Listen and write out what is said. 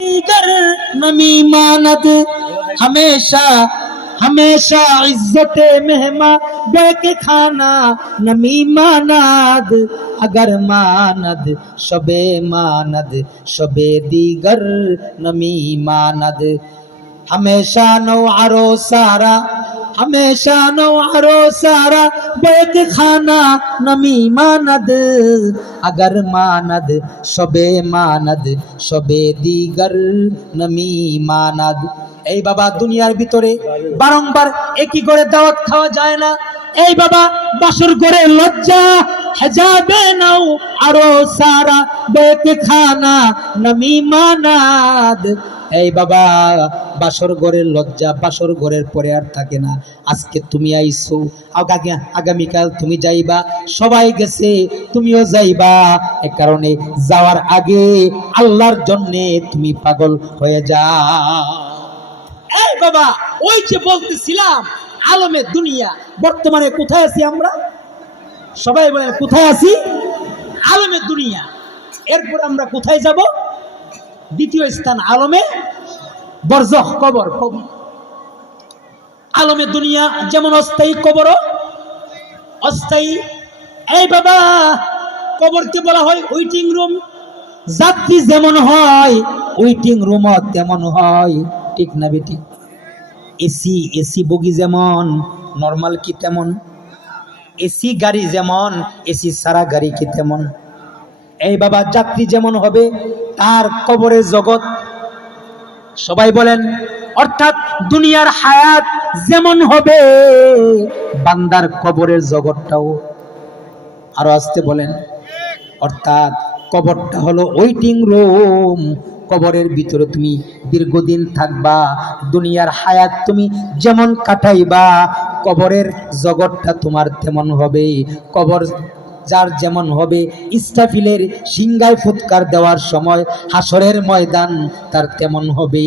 दीगर नमी मानद हमेशा हमेशा इज्जत मेहमा बेके खाना नमी मानद अगर मानद शबे दीगर नमी मानद हमेशा नौ आरो सारा बेके खाना नमी मानद अगर मानद शबे दीगर नमी मानद। এই বাবা দুনিয়ার ভিতরে বারংবার একই করে দাওয়াত খাওয়া যায় না। এই বাবা বাসর করে লজ্জা হেজাবে নাও আরো সারা বেকে খানা নমি মানাদ। এই বাবা বাসর ঘরের লজ্জা বাসর ঘরের পরে আর থাকে না। আজকে তুমি আইছো, আগামীকাল তুমি যাইবা, সবাই গেছে তুমিও যাইবা। এ কারণে যাওয়ার আগে আল্লাহর জন্যে তুমি পাগল হয়ে যাও। এই বাবা ওই যে বলতেছিলাম আলমে দুনিয়া, বর্তমানে কোথায় আছি আমরা? সবাই বলেন কোথায় আছি? আলমে দুনিয়া। এরপর আমরা কোথায় যাব? দ্বিতীয় স্থান আলমে বরজখ, কবর। আলমে দুনিয়া যেমন অস্থায়ী, কবরও অস্থায়ী। এই বাবা কবরকে বলা হয় ওয়েটিং রুম। যাত্রী যেমন হয় ওয়েটিং রুমও তেমন হয়, ঠিক না বেটি? এসি বগি যেমন নরমাল কি তেমন? এসি গাড়ি যেমন এসি সারা গাড়ি কি তেমন? এই বাবা যাত্রী যেমন হবে তার কবরের জগৎ, সবাই বলেন, অর্থাৎ দুনিয়ার হায়াত যেমন হবে বান্দার কবরের জগৎটাও আরো আসতে বলেন। অর্থাৎ কবরটা হলো ওয়েটিং রুম। কবরের ভিতরে তুমি দীর্ঘদিন থাকবা। দুনিয়ার হায়াত তুমি যেমন কাটাইবা কবরের জগৎটা তোমার তেমন হবে। কবর যার যেমন হবে, ইসরাফিলের সিংহায় ফুৎকার দেওয়ার সময় হাসরের ময়দান তার তেমন হবে।